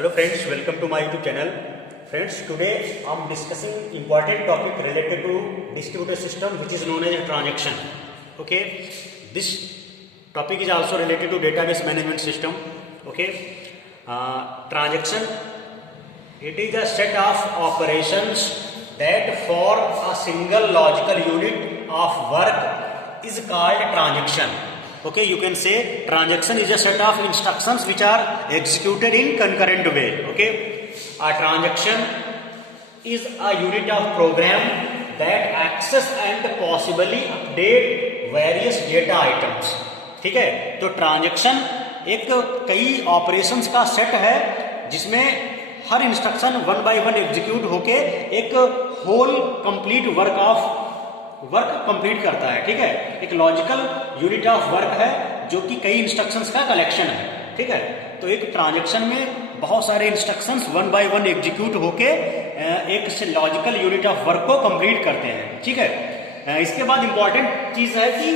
Hello friends, welcome to my YouTube channel. Friends, today I am discussing important topic related to distributed system which is known as a transaction. Okay, this topic is also related to database management system. Okay, transaction, it is a set of operations that for a single logical unit of work is called transaction. Okay, you can say transaction is a set of instructions which are executed in concurrent way. Okay, a transaction is a unit of program that access and possibly update various data items. ठीक है, तो transaction एक कई operations का set है जिसमें हर instruction one by one execute होके एक होल कंप्लीट वर्क कंप्लीट करता है. ठीक है, एक लॉजिकल यूनिट ऑफ वर्क है जो कि कई इंस्ट्रक्शंस का कलेक्शन है. ठीक है, तो एक ट्रांजेक्शन में बहुत सारे instructions one by one execute होके एक लॉजिकल यूनिट ऑफ वर्क को कंप्लीट करते हैं. ठीक है, इसके बाद इंपॉर्टेंट चीज है कि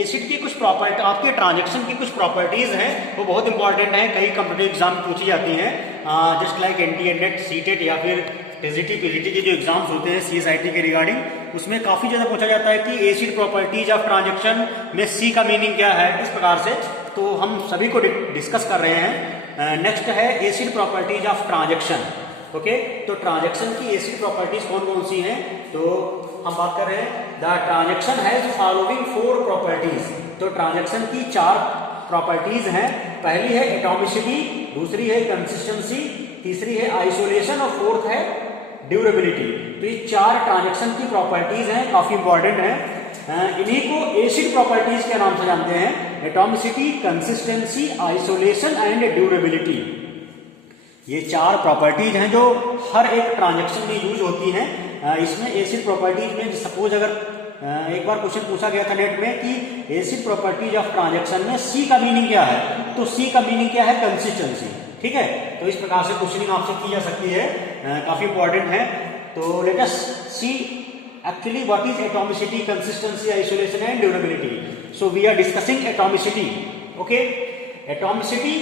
एसिड की कुछ प्रॉपर्टी, आपके ट्रांजेक्शन की कुछ प्रॉपर्टीज हैं वो बहुत इंपॉर्टेंट हैं. कई कंप्यूटर एग्जाम पूछी जाती हैं, जस्ट लाइक NT/NET, CTET या फिर TGT PGT के जो एग्जाम्स होते हैं CSIT के रिगार्डिंग, उसमें काफी ज्यादा पूछा जाता है कि एसिड प्रॉपर्टीज ऑफ ट्रांजेक्शन में C का मीनिंग क्या है. इस प्रकार से तो हम सभी को डिस्कस कर रहे हैं. नेक्स्ट है acid properties of transaction. Okay, तो ट्रांजेक्शन की एसिड प्रॉपर्टीज कौन कौन सी हैं, तो हम बात कर रहे हैं. The transaction has following 4 properties. तो ट्रांजेक्शन की 4 प्रॉपर्टीज हैं. पहली है एटॉमिसिटी, दूसरी है कंसिस्टेंसी, तीसरी है आइसोलेशन और फोर्थ है ड्यूरेबिलिटी. तो ये 4 ट्रांजेक्शन की प्रॉपर्टीज हैं, काफी इंपॉर्टेंट हैं. इन्हीं को एसिड प्रॉपर्टीज के नाम से जानते हैं. Atomicity, consistency, isolation and durability. ये 4 प्रॉपर्टीज हैं जो हर एक ट्रांजेक्शन में यूज होती हैं. इसमें एसिड प्रॉपर्टीज में सपोज अगर एक बार क्वेश्चन पूछा गया था नेट में कि एसिड प्रॉपर्टीज ऑफ ट्रांजेक्शन में सी का मीनिंग क्या है, तो सी का मीनिंग क्या है, कंसिस्टेंसी. ठीक है, तो इस प्रकार से क्वेश्चनिंग आपसे की जा सकती है, काफी इंपॉर्टेंट है. तो let us see actually what is atomicity, consistency, isolation and durability. So we are discussing atomicity. Okay, atomicity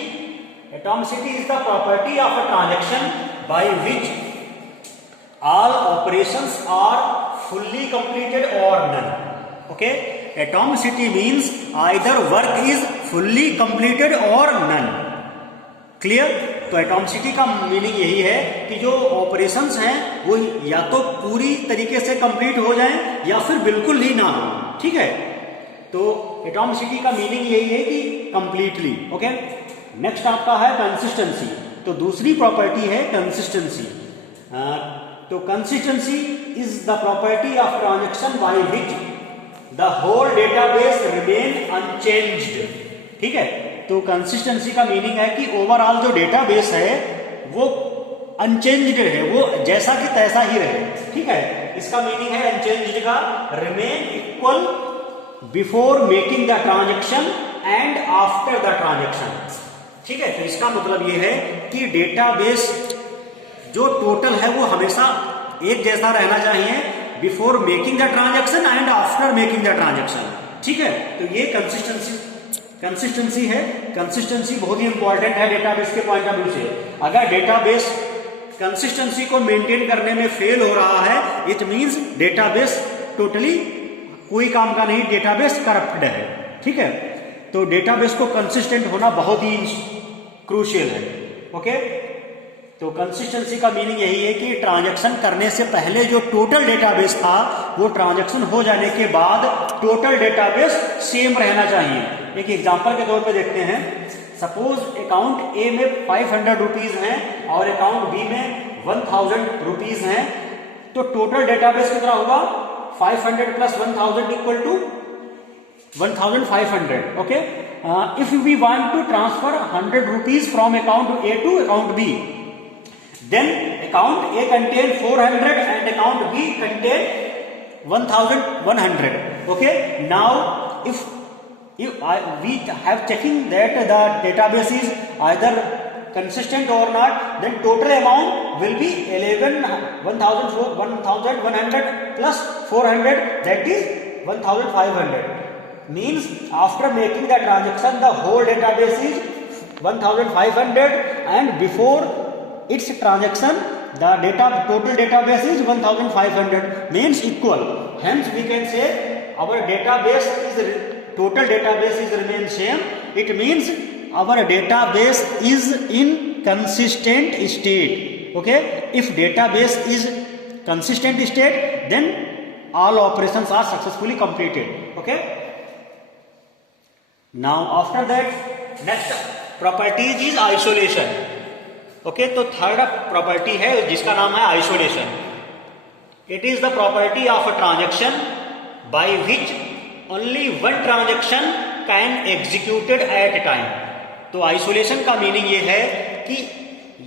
is the property of a transaction by which all operations are fully completed or none. Okay, atomicity means either work is fully completed or none. Clear? तो atomicity का meaning यही है कि जो operations हैं वो या तो पूरी तरीके से कंप्लीट हो जाएं या फिर बिल्कुल ही ना हो. ठीक है, तो एटॉमिसिटी का मीनिंग यही है कि कंप्लीटली. ओके, नेक्स्ट आपका है कंसिस्टेंसी. तो दूसरी प्रॉपर्टी है कंसिस्टेंसी. तो consistency is the property of transaction by which the whole database remain unchanged. ठीक है, तो कंसिस्टेंसी का मीनिंग है कि ओवरऑल जो डेटाबेस है वो अनचेंज्ड है, वो जैसा कि तैसा ही रहे. ठीक है, इसका मीनिंग है अनचेंज्ड का remain equal before making the transaction and after the transaction. ठीक है, तो इसका मतलब ये है कि डेटाबेस जो टोटल है वो हमेशा एक जैसा रहना चाहिए before making the transaction and after making the transaction. ठीक है, तो ये कंसिस्टेंसी है. कंसिस्टेंसी बहुत ही इंपॉर्टेंट है डेटाबेस के पॉइंट ऑफ व्यू से. अगर डेटाबेस कंसिस्टेंसी को मेंटेन करने में फेल हो रहा है, इट मींस डेटाबेस टोटली कोई काम का नहीं, डेटाबेस करप्टेड है. ठीक है, तो डेटाबेस को कंसिस्टेंट होना बहुत ही क्रूशियल है. ओके, तो कंसिस्टेंसी का मीनिंग यही है कि ट्रांजैक्शन करने से पहले जो टोटल डेटाबेस था वो ट्रांजैक्शन हो जाने के बाद टोटल डेटाबेस सेम रहना चाहिए. एक एग्जांपल के तौर पे देखते हैं. सपोज अकाउंट ए में 500 रुपीज हैं और अकाउंट बी में 1000 रुपीज हैं, तो टोटल डेटाबेस कितना होगा, 500 plus 1000 equal to 1500. Okay, if we want to transfer 100 rupees from account A to account B, then account A contain 400 and account B contain 1100. Okay, now if we have checking that the database is either consistent or not, then total amount will be 1100 plus 400, that is 1500. Means after making the transaction the whole database is 1500 and before its transaction, the total database is 1500 means equal. Hence we can say our database is total database is remain same. It means our database is in consistent state. Okay, if database is consistent state, then all operations are successfully completed. Okay, now after that next properties is isolation. Okay, तो third property है जिसका नाम है isolation. It is the property of a transaction by which only one transaction can executed eight A time. तो isolation का meaning ये है कि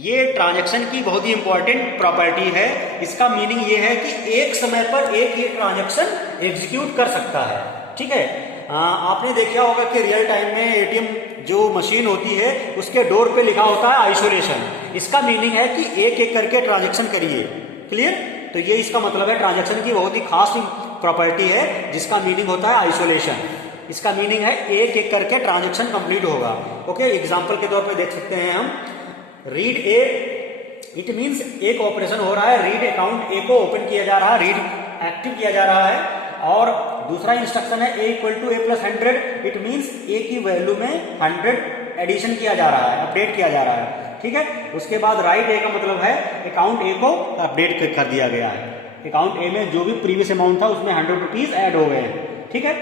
ये ट्रांजैक्शन की बहुत ही इंपॉर्टेंट प्रॉपर्टी है. इसका मीनिंग ये है कि एक समय पर एक ही ट्रांजैक्शन एग्जीक्यूट कर सकता है. ठीक है, आपने देखा होगा कि रियल टाइम में एटीएम जो मशीन होती है उसके डोर पे लिखा होता है आइसोलेशन. इसका मीनिंग है कि एक एक करके ट्रांजैक्शन करिए. क्लियर? तो ये इसका मतलब है ट्रांजैक्शन की बहुत ही खास प्रॉपर्टी है जिसका मीनिंग होता है आइसोलेशन. इसका मीनिंग है एक एक करके ट्रांजैक्शन कंप्लीट होगा. ओके, एग्जांपल के तौर पे देख सकते हैं हम. रीड ए, इट मींस एक ऑपरेशन हो रहा है. रीड अकाउंट ए को ओपन किया जा रहा है, रीड एक्टिव किया जा रहा है. और दूसरा इंस्ट्रक्शन है a equal to a plus 100. It means a की वैल्यू में 100 एडिशन किया जा रहा है, अपडेट किया जा रहा है. ठीक है, उसके बाद राइट ए का मतलब है अकाउंट ए को अपडेट कर दिया गया है. अकाउंट ए में जो भी प्रीवियस अमाउंट था उसमें 100 रुपीज ऐड हो गए हैं. ठीक है,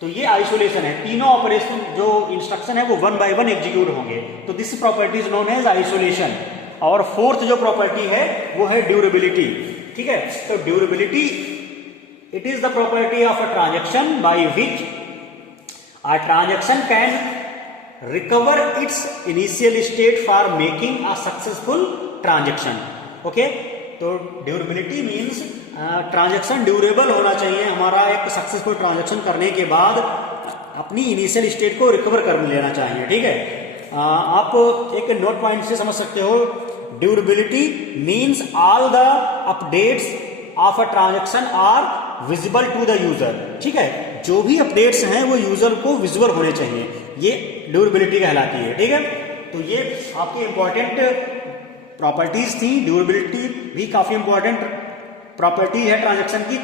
तो ये आइसोलेशन है. तीनों ऑपरेशन जो इंस्ट्रक्शन है वो वन बाय वन एग्जीक्यूट होंगे. तो this property is known as isolation. और फोर्थ जो प्रॉपर्टी है वो है ड्यूरेबिलिटी. ठीक है, तो durability it is the property of a transaction by which a transaction can recover its initial state for making a successful transaction. okay, तो durability means transaction durable होना चाहिए. हमारा एक सक्सेसफुल ट्रांजैक्शन करने के बाद अपनी इनिशियल स्टेट को रिकवर कर लेना चाहिए. ठीक है, आप एक नोट पॉइंट से समझ सकते हो. Durability means all the updates of a transaction are visible to the user. ठीक है, जो भी अपडेट्स हैं वो यूजर को विजुअल होने चाहिए. ये ड्यूरेबिलिटी कहलाती है. ठीक है, तो ये आपकी इंपॉर्टेंट प्रॉपर्टीज थी. ड्यूरेबिलिटी भी काफी इंपॉर्टेंट प्रॉपर्टी है ट्रांजैक्शन की.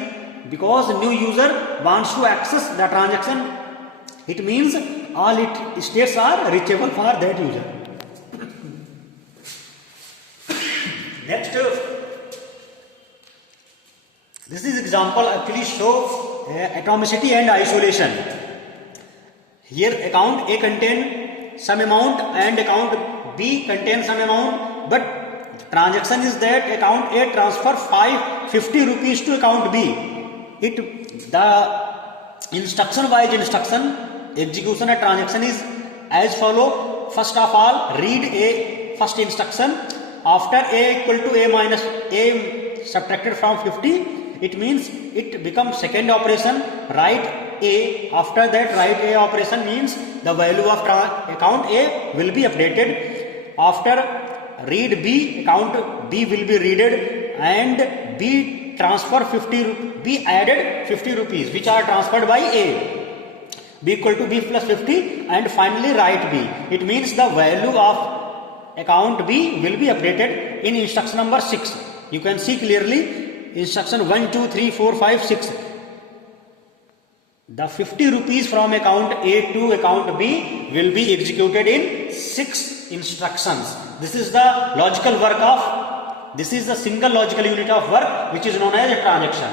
Because new user wants to access the transaction, it means all it states are reachable for that user. Next, this is example actually show atomicity and isolation. Here account A contain some amount and account B contain some amount, but transaction is that account A transfer 550 rupees to account B. The instruction wise instruction execution of transaction is as follow. First of all, read A first instruction. After A equal to A minus A subtracted from 50, it means it becomes second operation. Write A. After that, write A operation means the value of account A will be updated. After read B, account B will be readed and B transfer 50, B added 50 rupees which are transferred by A. B equal to B plus 50 and finally write B. It means the value of account B will be updated in instruction number 6. You can see clearly instruction 1, 2, 3, 4, 5, 6. The 50 rupees from account A to account B will be executed in 6 instructions. This is the logical work of, this is the single logical unit of work which is known as a transaction.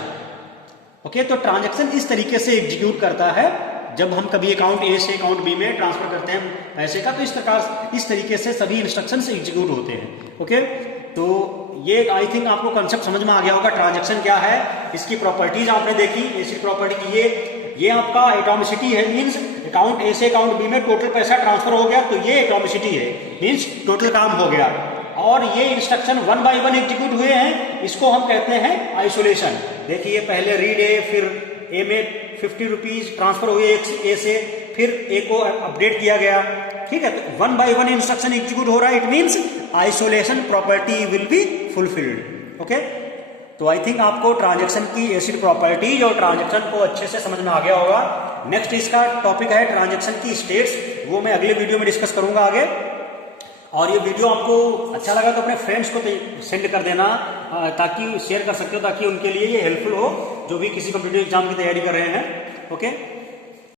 Okay, तो transaction इस तरीके से execute करता है. जब हम कभी account ए से अकाउंट बी में ट्रांसफर करते हैं पैसे का, तो इस तरीके से सभी इंस्ट्रक्शंस एग्जीक्यूट होते हैं. ओके, तो ये आई थिंक आपको कंसेप्ट समझ में आ गया होगा. ट्रांजैक्शन क्या है, इसकी प्रॉपर्टीज आपने देखी. ऐसी प्रॉपर्टी की ये आपका एटॉमिसिटी है. मींस अकाउंट ए से अकाउंट बी में टोटल पैसा ट्रांसफर हो गया, तो ये एटॉमिसिटी है. मींस टोटल काम हो गया. और ये instruction one by one execute हुए हैं, इसको हम कहते हैं आइसोलेशन. देखिए, पहले रीड ए, फिर ए में 50 रुपीज ट्रांसफर हुए ए से, फिर ए को अपडेट किया गया. ठीक है, तो one by one instruction execute हो रहा है. It means isolation property will be fulfilled. Okay, तो आई थिंक आपको ट्रांजैक्शन की एसिड प्रॉपर्टीज और ट्रांजैक्शन को अच्छे से समझ में आ गया होगा. नेक्स्ट इसका टॉपिक है ट्रांजैक्शन की स्टेट्स. वो मैं अगले वीडियो में डिस्कस करूंगा आगे. और ये वीडियो आपको अच्छा लगा तो अपने फ्रेंड्स को सेंड कर देना, ताकि शेयर कर सकते हो, ताकि उनके लिए ये हेल्पफुल हो जो भी किसी कॉम्पिटिटिव एग्जाम की तैयारी कर रहे हैं। ओके।